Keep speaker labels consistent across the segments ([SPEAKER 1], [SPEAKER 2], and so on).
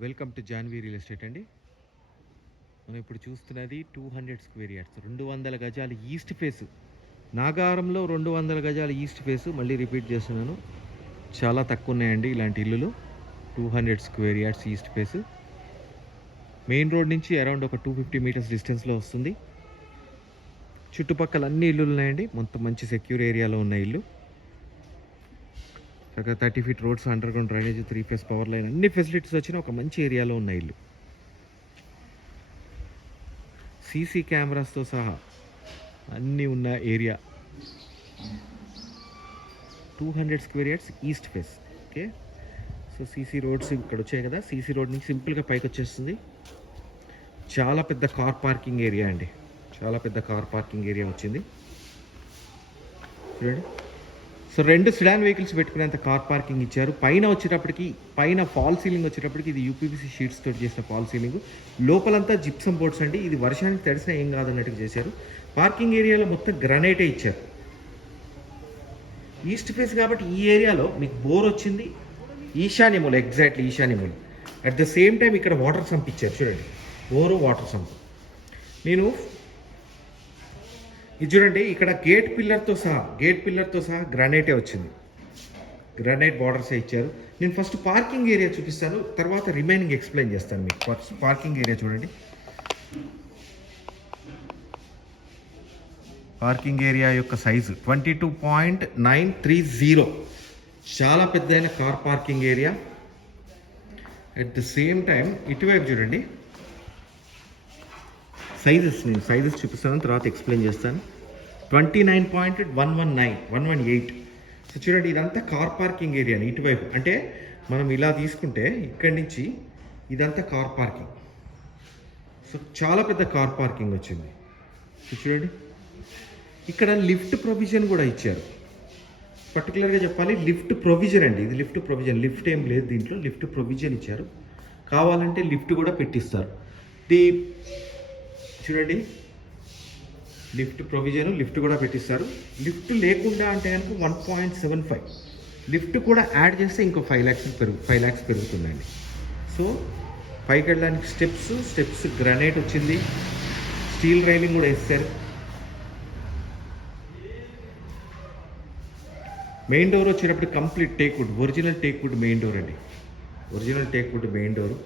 [SPEAKER 1] Welcome to Janvi real estate అండి. మనం ఇప్పుడు చూస్తున్నది టూ హండ్రెడ్ స్క్వేర్ యార్డ్స్ రెండు వందల గజాలు ఈస్ట్ ఫేస్. నాగారంలో రెండు వందల గజాల ఈస్ట్ ఫేస్ మళ్ళీ రిపీట్ చేస్తున్నాను. చాలా తక్కువ ఉన్నాయండి ఇలాంటి ఇల్లులు. Two hundred square yards east face. Main road నుంచి అరౌండ్ ఒక టూ ఫిఫ్టీ మీటర్స్ డిస్టెన్స్లో వస్తుంది. చుట్టుపక్కల అన్ని ఇల్లులు ఉన్నాయండి. మొత్తం మంచి సెక్యూర్ ఏరియాలో ఉన్న ఇల్లు. ఒక thirty feet roads underground drainage three phase power line అన్ని ఫెసిలిటీస్ వచ్చిన ఒక మంచి ఏరియాలో ఉన్న ఇల్లు. సీసీ కెమెరాస్తో సహా అన్నీ ఉన్న area. Two hundred square yards east face. Okay? So CC roads ఇక్కడ వచ్చాయి కదా. సీసీ రోడ్ నుంచి సింపుల్గా పైకి వచ్చేస్తుంది. చాలా పెద్ద కార్ పార్కింగ్ ఏరియా అండి. చాలా పెద్ద కార్ పార్కింగ్ ఏరియా వచ్చింది. చూడండి. సో రెండు సిడాన్ వెహికల్స్ పెట్టుకునేంత కార్ పార్కింగ్ ఇచ్చారు. పైన వచ్చేటప్పటికి పైన ఫాల్ సీలింగ్ వచ్చేటప్పటికి ఇది యూపీపీసీ షీట్స్ తోటి చేసిన ఫాల్ సీలింగ్ లోపలంతా జిప్సమ్ బోర్డ్స్ అండి. ఇది వర్షానికి తడిసినా ఏం కాదన్నట్టుగా చేశారు. పార్కింగ్ ఏరియాలో మొత్తం గ్రనైటే ఇచ్చారు. ఈస్ట్ ఫేస్ కాబట్టి ఈ ఏరియాలో మీకు బోర్ వచ్చింది. ఈశాన్యములు ఎగ్జాక్ట్లీ ఈశాన్యములు అట్ ద సేమ్ టైం ఇక్కడ వాటర్ సంప్ ఇచ్చారు. చూడండి. బోరు వాటర్ సంప్ నేను ఇది చూడండి ఇక్కడ గేట్ పిల్లర్తో సహా గేట్ పిల్లర్తో సహా గ్రానైటే వచ్చింది. గ్రానైట్ బార్డర్స్ ఇచ్చారు. నేను ఫస్ట్ పార్కింగ్ ఏరియా చూపిస్తాను తర్వాత రిమైనింగ్ ఎక్స్ప్లెయిన్ చేస్తాను మీకు. ఫస్ట్ పార్కింగ్ ఏరియా చూడండి. పార్కింగ్ ఏరియా యొక్క size twenty two point nine three zero. చాలా పెద్దైన car parking area. At the same time ఇటువైపు చూడండి. సైజెస్ నేను సైజెస్ చూపిస్తాను తర్వాత ఎక్స్ప్లెయిన్ చేస్తాను. Twenty nine point one one nine one one eight so చూడండి ఇదంతా కార్ పార్కింగ్ ఏరియా ఇటువైపు. అంటే మనం ఇలా తీసుకుంటే ఇక్కడి నుంచి ఇదంతా కార్ పార్కింగ్ సో చాలా పెద్ద కార్ పార్కింగ్ వచ్చింది. సో చూడండి ఇక్కడ లిఫ్ట్ ప్రొవిజన్ కూడా ఇచ్చారు. పర్టికులర్గా చెప్పాలి లిఫ్ట్ ప్రొవిజన్ అండి. ఇది లిఫ్ట్ ప్రొవిజన్ లిఫ్ట్ ఏం లేదు దీంట్లో లిఫ్ట్ ప్రొవిజన్ ఇచ్చారు. కావాలంటే లిఫ్ట్ కూడా పెట్టిస్తారు. ది చూడండి. లిఫ్ట్ ప్రొవిజన్ లిఫ్ట్ కూడా పెట్టిస్తారు. లిఫ్ట్ లేకుండా అంటే కనుక one point seven five lift కూడా యాడ్ చేస్తే ఇంకో ఫైవ్ ల్యాక్స్ పెరుగు ఫైవ్ ల్యాక్స్ పెరుగుతుందండి. సో పైకి వెళ్ళడానికి స్టెప్స్ స్టెప్స్ గ్రనైట్ వచ్చింది. స్టీల్ రైలింగ్ కూడా వేస్తారు. మెయిన్ డోర్ వచ్చేటప్పుడు complete teak wood original teakwood main door అండి. Original teakwood main door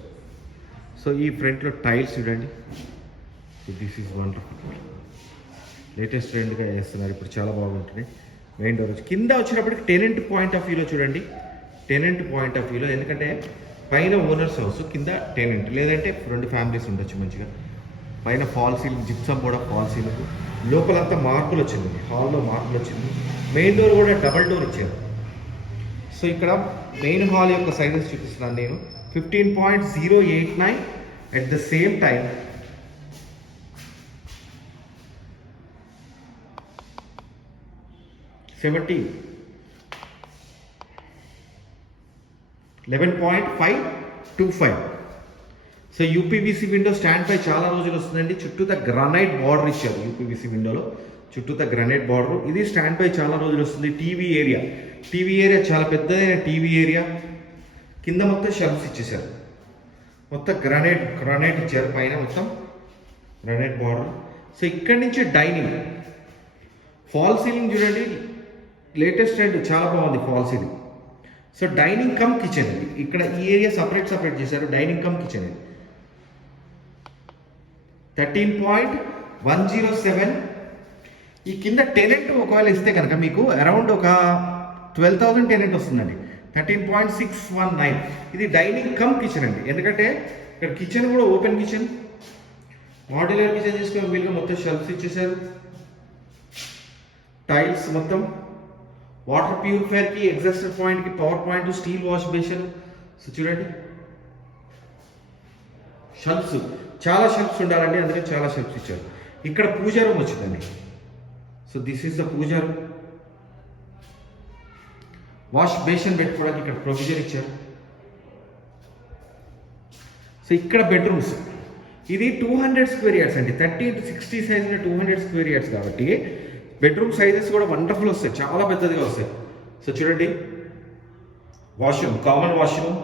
[SPEAKER 1] so ఈ ఫ్రంట్లో టైల్స్ చూడండి. దిస్ ఈజ్ వండర్ఫుల్ లేటెస్ట్ ట్రెండ్గా వేస్తున్నారు ఇప్పుడు చాలా బాగుంటుంది. మెయిన్ డోర్ వచ్చి కింద వచ్చినప్పటికి టెనెంట్ పాయింట్ ఆఫ్ వ్యూలో చూడండి. టెనెంట్ పాయింట్ ఆఫ్ వ్యూలో ఎందుకంటే పైన ఓనర్స్ హౌస్ కింద టెనెంట్ లేదంటే రెండు ఫ్యామిలీస్ ఉండొచ్చు మంచిగా. పైన ఫాల్ సీలింగ్ జిప్సమ్ కూడా ఫాల్ సీలింగ్ లోపలంతా మార్పులు వచ్చింది. హాల్లో మార్పులు వచ్చింది. మెయిన్ డోర్ కూడా డబల్ డోర్ ఇచ్చారు. సో ఇక్కడ మెయిన్ హాల్ యొక్క సైజెస్ చూపిస్తున్నాను నేను. Fifteen point zero eight nine at the same time seventeen eleven point five two five. So UPVC window stand పై చాలా రోజులు వస్తుందండి. చుట్టూత గ్రానైట్ బార్డర్ ఇచ్చారు యూపీవీసీ విండోలో. చుట్టూత గ్రానైట్ బార్డర్. ఇది స్టాండ్ పై చాలా రోజులు వస్తుంది. TV area. టీవీ ఏరియా చాలా పెద్దదైన టీవీ ఏరియా. కింద మొత్తం షెల్ఫ్స్ ఇచ్చేసారు మొత్తం గ్రానైట్ గ్రానైట్ ఇచ్చారు పైన మొత్తం. Granite border. సో ఇక్కడి నుంచి డైనింగ్. ఫాల్ సీలింగ్ చూడండి. లేటెస్ట్ ట్రెండ్ చాలా బాగుంది పాలసీది సో డైనింగ్ కమ్ కిచెన్ ఇక్కడ ఈ ఏరియా సపరేట్ సపరేట్ చేశారు. డైనింగ్ కమ్ కిచెన్ ఇది thirteen point one zero seven ఈ కింద టెనెంట్ ఒకవేళ ఇస్తే కనుక మీకు అరౌండ్ ఒక ట్వెల్వ్ థౌసండ్ టెనెంట్ వస్తుందండి. Thirteen point six one nine ఇది డైనింగ్ కమ్ కిచెన్ అండి. ఎందుకంటే ఇక్కడ కిచెన్ కూడా ఓపెన్ కిచెన్ మాడ్యులర్ కిచెన్ తీసుకొని వీలుగా మొత్తం షెల్ఫ్స్ ఇచ్చేసారు టైల్స్ మొత్తం. వాటర్ ప్యూరిఫైర్కి ఎగ్జాస్టర్ పాయింట్కి power point steel wash basin. So చూడండి. షెల్ఫ్స్ చాలా షెల్ఫ్స్ ఉండాలండి అందుకే చాలా షెల్ఫ్స్ ఇచ్చారు. ఇక్కడ పూజా రూమ్ వచ్చిందండి. So this is the puja room wash basin పెట్టుకోవడానికి ఇక్కడ ప్రొవిజన్ ఇచ్చారు. సో ఇక్కడ బెడ్రూమ్స్ ఇది టూ హండ్రెడ్ స్క్వేర్ యార్డ్స్ అండి. Thirty sixty size two hundred square yards కాబట్టి బెడ్రూమ్ సైజెస్ కూడా వండర్ఫుల్ వస్తాయి. చాలా పెద్దదిగా వస్తాయి. సో చూడండి. వాష్రూమ్ కామన్ వాష్రూమ్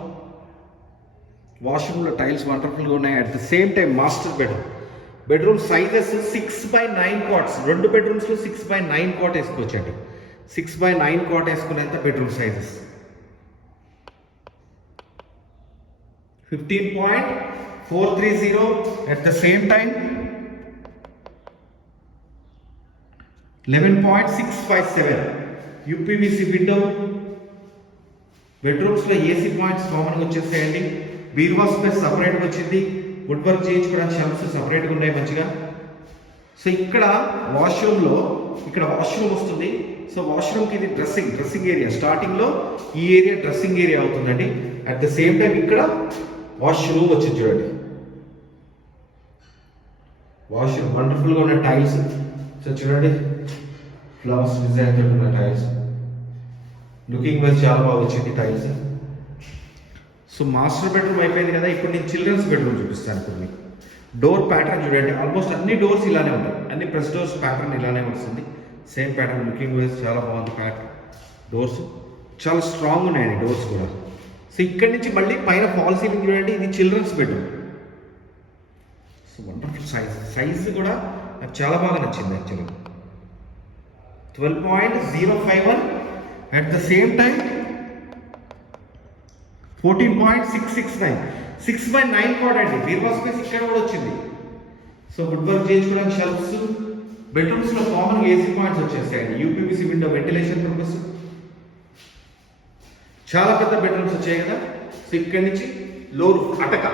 [SPEAKER 1] వాష్రూమ్లో టైల్స్ వండర్ఫుల్గా ఉన్నాయి. At the same time master bedroom bedroom sizes six by nine cots రెండు బెడ్రూమ్స్లో సిక్స్ బై నైన్ కాట్ వేసుకోవచ్చండి. Six by nine cot వేసుకునేంత bedroom sizes fifteen point four three zero at the same time eleven point six five seven UPVC window బెడ్రూమ్స్లో AC points కామన్గా వచ్చేస్తాయండి. బీరువా space సపరేట్గా వచ్చింది. Would work చేయించుకోవడానికి shelves సపరేట్గా ఉన్నాయి మంచిగా. సో ఇక్కడ వాష్రూమ్లో ఇక్కడ వాష్రూమ్ వస్తుంది. సో వాష్రూమ్కి ఇది డ్రెస్సింగ్ డ్రెస్సింగ్ ఏరియా స్టార్టింగ్లో ఈ ఏరియా డ్రెస్సింగ్ ఏరియా అవుతుందండి. అట్ ద సేమ్ టైం ఇక్కడ వాష్రూమ్ వచ్చింది చూడండి. వాష్రూమ్ వండర్ఫుల్గా ఉన్న టైల్స్ సో చూడండి. ఫ్లవర్స్ డిజైన్ తోటి ఉన్న టైల్స్ లుకింగ్ వైజ్ చాలా బాగా వచ్చింది టైల్స్ సో మాస్టర్ బెడ్రూమ్ అయిపోయింది కదా ఇప్పుడు నేను చిల్డ్రన్స్ బెడ్రూమ్ చూపిస్తాను ఇప్పుడు మీకు డోర్ ప్యాటర్న్ చూడండి ఆల్మోస్ట్ అన్ని డోర్స్ ఇలానే ఉంటాయి. అన్ని ప్రెస్ డోర్స్ ప్యాటర్న్ ఇలానే వస్తుంది. సేమ్ ప్యాటర్న్ లుకింగ్ వైజ్ చాలా బాగుంది ప్యాటర్న్ డోర్స్ చాలా స్ట్రాంగ్ ఉన్నాయండి డోర్స్ కూడా. సో ఇక్కడి నుంచి మళ్ళీ పైన ఫాల్ సీలింగ్ చూడండి ఇది children's bedroom so wonderful size size కూడా నాకు చాలా బాగా నచ్చింది యాక్చువల్గా twelve point zero five one at the same time fourteen point six six nine six by nine కూడా అండి బీర్వా స్పేస్ ఇక్కడ కూడా వచ్చింది. సో గుడ్ వర్క్ చేయించుకోవడానికి షెల్ఫ్స్ బెడ్రూమ్స్లో కామన్ ఏసీ పాయింట్స్ వచ్చేస్తాయండి యూపీవీసీ విండో వెంటిలేషన్ పర్పస్ చాలా పెద్ద బెడ్రూమ్స్ వచ్చాయి కదా. సో ఇక్కడి నుంచి లోరు అటక.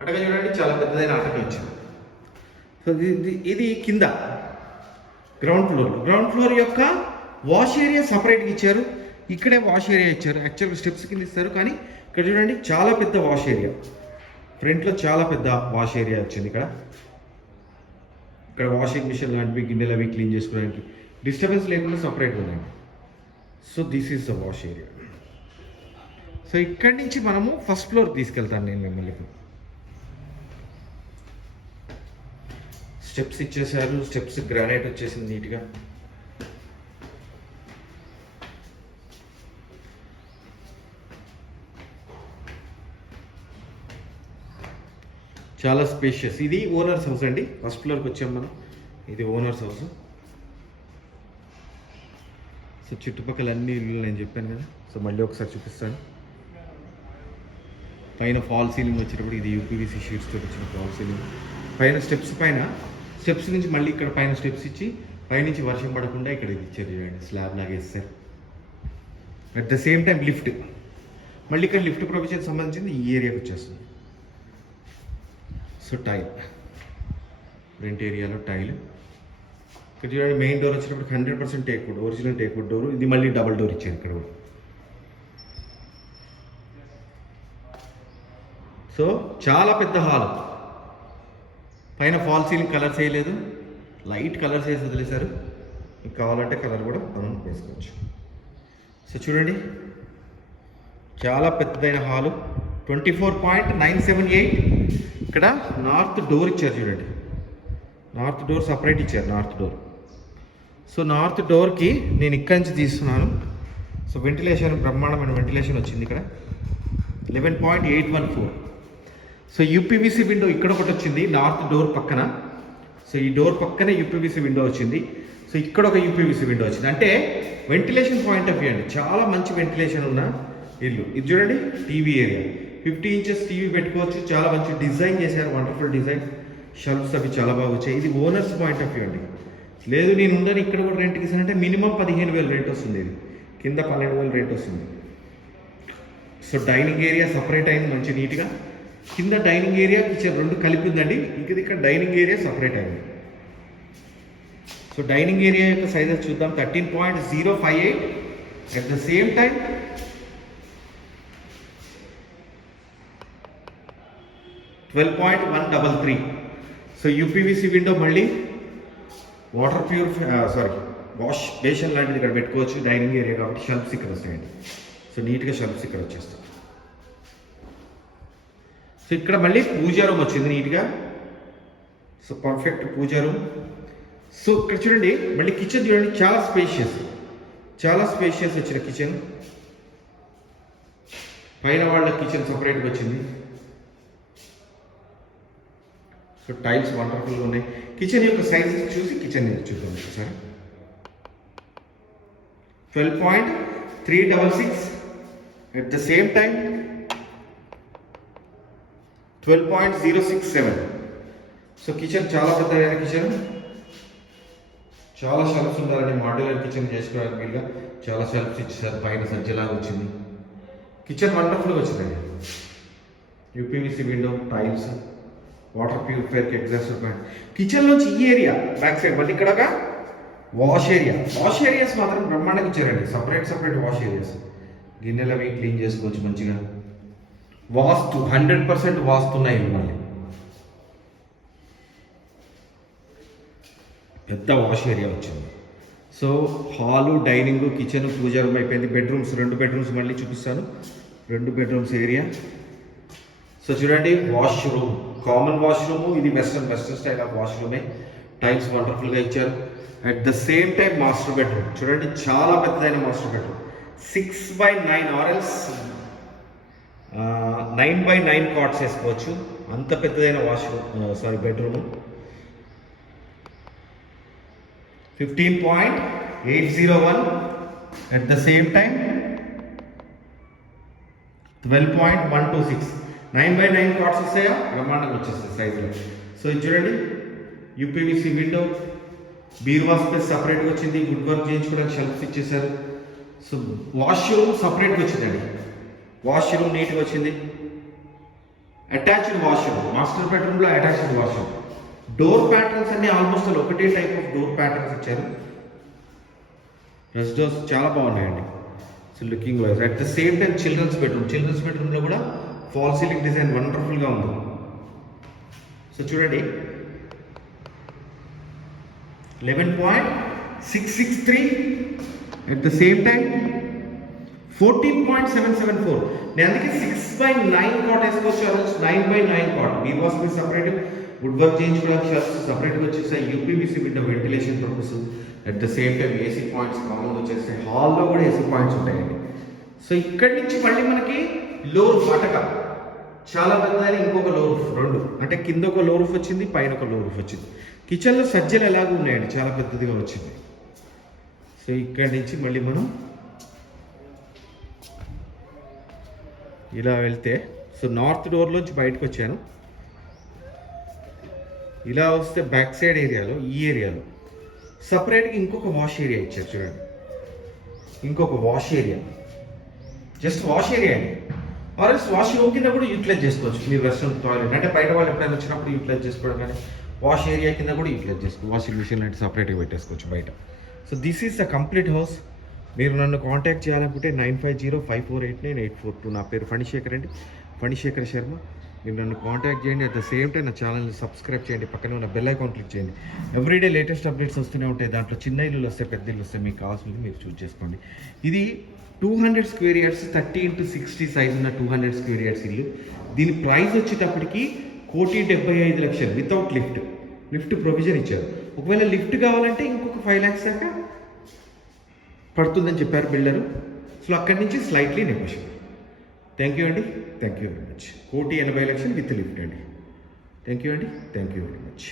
[SPEAKER 1] అటక చూడండి చాలా పెద్దదైన అటక వచ్చింది. సో ఇది ఇది కింద. గ్రౌండ్ ఫ్లోర్ గ్రౌండ్ ఫ్లోర్ యొక్క వాష్ ఏరియా సపరేట్గా ఇచ్చారు. ఇక్కడే వాష్ ఏరియా ఇచ్చారు. యాక్చువల్గా స్టెప్స్ కింద ఇస్తారు. కానీ ఇక్కడ చూడండి చాలా పెద్ద వాష్ ఏరియా ఫ్రంట్లో చాలా పెద్ద వాష్ ఏరియా వచ్చింది ఇక్కడ. ఇక్కడ వాషింగ్ మిషన్ లాంటివి గిన్నెలు అవి క్లీన్ చేసుకోవడానికి డిస్టర్బెన్స్ లేకుండా సపరేట్ ఉందండి so this is the wash area so ఇక్కడి నుంచి మనము ఫస్ట్ ఫ్లోర్ తీసుకెళ్తాను నేను మిమ్మల్ని స్టెప్స్ ఇచ్చేసారు స్టెప్స్ గ్రానైట్ వచ్చేసింది నీట్గా. చాలా స్పేషియస్ ఇది ఓనర్స్ హౌస్ అండి. ఫస్ట్ ఫ్లోర్కి వచ్చాం మనం. ఇది ఓనర్స్ హౌస్ సో చుట్టుపక్కల అన్ని ఇల్లు నేను చెప్పాను కదా. సో మళ్ళీ ఒకసారి చూపిస్తాను. పైన ఫాల్ సీలింగ్ వచ్చినప్పుడు ఇది యూపీవీసీ షీట్స్తో వచ్చిన ఫాల్ సీలింగ్. పైన స్టెప్స్ పైన స్టెప్స్ నుంచి మళ్ళీ ఇక్కడ పైన స్టెప్స్ ఇచ్చి పైనుంచి వర్షం పడకుండా ఇక్కడ ఇది ఇచ్చారు చూడండి స్లాబ్ లాగా వేస్తారు. At the same time lift మళ్ళీ ఇక్కడ లిఫ్ట్ ప్రొవిజన్ సంబంధించింది ఈ ఏరియాకి వచ్చేస్తుంది. సో టైల్ రెంట్ ఏరియాలో టైల్ ఇక్కడ చూడండి మెయిన్ డోర్ వచ్చినప్పుడు hundred percent teakwood original teakwood door ఇది మళ్ళీ డబల్ డోర్ ఇచ్చారు ఇక్కడ కూడా. సో చాలా పెద్ద హాల్ పైన ఫాల్ సీలింగ్ కలర్స్ వేయలేదు లైట్ కలర్స్ వేసి వదిలేశారు. మీకు కావాలంటే కలర్ కూడా మనం వేసుకోవచ్చు. సో చూడండి. చాలా పెద్దదైన hall. Twenty four point nine seven eight. ఇక్కడ నార్త్ డోర్ ఇచ్చారు చూడండి. నార్త్ డోర్ సపరేట్ ఇచ్చారు నార్త్ డోర్. సో నార్త్ డోర్కి నేను ఇక్కడి నుంచి తీస్తున్నాను. సో వెంటిలేషన్ బ్రహ్మాండమైన వెంటిలేషన్ వచ్చింది ఇక్కడ. Eleven point eight one four. So UPVC window ఇక్కడ ఒకటి వచ్చింది నార్త్ డోర్ పక్కన. సో ఈ డోర్ పక్కనే యూపీవీసీ విండో వచ్చింది. సో ఇక్కడ ఒక యూపీవీసీ విండో వచ్చింది. అంటే వెంటిలేషన్ పాయింట్ ఆఫ్ వ్యూ అండి. చాలా మంచి వెంటిలేషన్ ఉన్న ఇల్లు. ఇది చూడండి TV area fifty inches TV పెట్టుకోవచ్చు. చాలా మంచి డిజైన్ చేశారు. వండర్ఫుల్ డిజైన్ షెల్ఫ్స్ అవి చాలా బాగా వచ్చాయి. ఇది ఓనర్స్ పాయింట్ ఆఫ్ వ్యూ అండి. లేదు నేను ఉండని. ఇక్కడ కూడా రెంట్కి ఇస్తానంటే మినిమం పదిహేను వేలు రెంట్ వస్తుంది ఇది. కింద పన్నెండు వేలు రెంట్ వస్తుంది. సో డైనింగ్ ఏరియా సపరేట్ అయింది మంచి నీట్గా కింద డైనింగ్ ఏరియా కిచెన్ రెండు కలిపి ఉందండి ఇంక ఇక్కడ డైనింగ్ ఏరియా సపరేట్ అయింది. సో డైనింగ్ ఏరియా యొక్క సైజెస్ చూద్దాం. Thirteen point zero five eight at the same time twelve point one double three. So UPVC window మళ్ళీ water pure sorry wash basin లాంటిది ఇక్కడ పెట్టుకోవచ్చు డైనింగ్ ఏరియా కాబట్టి shelves ఇక్కడ వస్తాయండి. సో నీట్గా షెల్ఫ్స్ ఇక్కడ వచ్చేస్తాయి. సో ఇక్కడ మళ్ళీ పూజా రూమ్ వచ్చింది నీట్గా so perfect puja room so ఇక్కడ చూడండి మళ్ళీ కిచెన్ చూడండి చాలా స్పేషియస్ చాలా స్పేషియస్ వచ్చిన కిచెన్ పైన వాళ్ళ కిచెన్ సపరేట్గా వచ్చింది. సో టైల్స్ వండర్ఫుల్గా ఉన్నాయి. కిచెన్ యొక్క సైజ్ చూసి కిచెన్ చూద్దాం sir twelve point three double six at the same time twelve point zero six seven so kitchen చాలా పెద్దదైన కిచెన్ చాలా షెల్ఫ్స్ ఉండాలని మాడ్యులర్ కిచెన్ చేసుకోవడానికి వీలుగా చాలా షెల్ఫ్స్ ఇచ్చేసారు. పైన సజ్జలాగా వచ్చింది. కిచెన్ వండర్ఫుల్గా వచ్చిందండి. యూపీవీసీ విండో టైల్స్ వాటర్ ప్యూరిఫైర్కి ఎగ్జాస్ట్ పాయింట్ కిచెన్ నుంచి ఈ ఏరియా బ్యాక్ సైడ్ మళ్ళీ ఇక్కడ ఒక వాష్ ఏరియా వాష్ ఏరియాస్ మాత్రం బ్రహ్మాండంగా ఇచ్చారండి. సపరేట్ సపరేట్ వాష్ ఏరియాస్ గిన్నెలు అవి క్లీన్ చేసుకోవచ్చు మంచిగా. వాస్తు హండ్రెడ్ పర్సెంట్ వాస్తున్నాయి మళ్ళీ పెద్ద వాష్ ఏరియా వచ్చింది. So hall dining kitchen puja room అయిపోయింది. బెడ్రూమ్స్ రెండు బెడ్రూమ్స్ మళ్ళీ చూపిస్తాను. రెండు బెడ్రూమ్స్ ఏరియా. సో చూడండి వాష్రూమ్. కామన్ వాష్రూమ్ ఇది western western style of wash times tiles వండర్ఫుల్గా ఇచ్చారు. At the same time master bedroom. చూడండి చాలా పెద్దదైన master bedroom. Six by nine or else nine by nine cots వేసుకోవచ్చు. అంత పెద్దదైన wash room sorry bedroom fifteen point eight zero one at the same time twelve point one two six nine by nine cards వస్తాయా? బ్రహ్మాండంగా వచ్చేస్తాయి సైజులో so ఇది చూడండి. UPVC window బీరువా స్పేస్ సపరేట్గా వచ్చింది. గుడ్ వర్క్ చేయించుకోవడానికి షెల్ఫ్స్ ఇచ్చేసారు సో వాష్రూమ్ సపరేట్గా వచ్చిందండి. వాష్రూమ్ నీట్గా వచ్చింది. Attached washroom. మాస్టర్ బెడ్రూమ్లో అటాచ్డ్ వాష్రూమ్. డోర్ ప్యాటర్న్స్ అన్ని ఆల్మోస్ట్ ఒకటే టైప్ ఆఫ్ డోర్ ప్యాటర్న్స్ ఇచ్చారు. రెస్ట్ డోర్స్ చాలా బాగున్నాయండి. So looking wise. At the same time children's bedroom. Children's బెడ్రూమ్లో కూడా ఫాల్ సీలింగ్ డిజైన్ వండర్ఫుల్గా ఉంది. సో చూడండి. Eleven point six six three. At the same time fourteen point seven seven four. నేను అందుకే సిక్స్ బై నైన్ కాట్ వేసుకోవచ్చు nine by nine cot మీ వాస్ మీ సపరేట్ వుడ్ వర్క్ చేయించుకోవడానికి షర్ట్స్ సపరేట్గా వచ్చేసాయి. UPVC window ventilation purpose at the same time AC points కామన్గా వచ్చేసాయి హాల్లో కూడా ఏసీ పాయింట్స్ ఉంటాయండి. సో ఇక్కడి నుంచి మళ్ళీ మనకి లోర్ పటక చాలా పెద్దదని ఇంకొక లో రూఫ్ రెండు. అంటే కింద ఒక లో రూఫ్ వచ్చింది పైన ఒక లో రూఫ్ వచ్చింది. కిచెన్లో సజ్జలు ఎలాగ ఉన్నాయండి. చాలా పెద్దదిగా వచ్చింది. సో ఇక్కడి నుంచి మళ్ళీ మనం ఇలా వెళ్తే సో నార్త్ డోర్లోంచి బయటకు వచ్చాను. ఇలా వస్తే బ్యాక్ సైడ్ ఏరియాలో ఈ ఏరియాలో. సపరేట్గా ఇంకొక వాష్ ఏరియా ఇచ్చారు చూడండి. ఇంకొక wash area just wash area అండి. ఆర్ఎస్ వాష్ రూమ్ కింద కూడా యూటిలైజ్ చేసుకోవచ్చు. మీరు వెస్ట్రన్ టాయిలెట్ అంటే బయట వాళ్ళు ఎప్పుడైనా వచ్చినప్పుడు యూటిలైజ్ చేసుకోవడం కానీ వాష్ ఏరియా కింద కూడా యూటిలైజ్ చేసుకోవచ్చు వాషింగ్ మిషన్ లాంటి సపరేట్గా పెట్టేసుకోవచ్చు బయట. So this is the complete house మీరు నన్ను కాంటాక్ట్ చేయాలనుకుంటే nine five zero five four eight nine eight four two. నా పేరు ఫణిశేఖర్ అండి. ఫణిశేఖర్ శర్మ. మీరు నన్ను కాంటాక్ట్ చేయండి. అట్ ద సేమ్ టైం నా ఛానల్ని సబ్స్క్రైబ్ చేయండి. పక్కనే ఉన్న బెల్ ఐకాన్ క్లిక్ చేయండి. ఎవ్రీడే లేటెస్ట్ అప్డేట్స్ వస్తూనే ఉంటాయి. దాంట్లో చిన్న ఇల్లులు వస్తాయి పెద్ద ఇల్లు వస్తాయి మీకు కావాల్సింది మీరు చూస్ చేసుకోండి. ఇది two hundred square years thirty into sixty size ఉన్న టూ హండ్రెడ్ స్క్వేర్ ఇయర్స్ ఇల్లు. దీని ప్రైస్ వచ్చేటప్పటికి కోటి డెబ్బై ఐదు లక్షలు వితౌట్ లిఫ్ట్ లిఫ్ట్ ప్రొవిజన్ ఇచ్చారు. ఒకవేళ లిఫ్ట్ కావాలంటే ఇంకొక ఫైవ్ ల్యాక్స్ దాకా పడుతుందని చెప్పారు బిల్డరు. సో అక్కడి నుంచి స్లైట్లీ నెగోషియబుల్ థ్యాంక్ యూ అండి థ్యాంక్ యూ వెరీ మచ్ కోటి ఎనభై లక్షలు విత్ లిఫ్ట్ అండి థ్యాంక్ యూ అండి థ్యాంక్ యూ వెరీ మచ్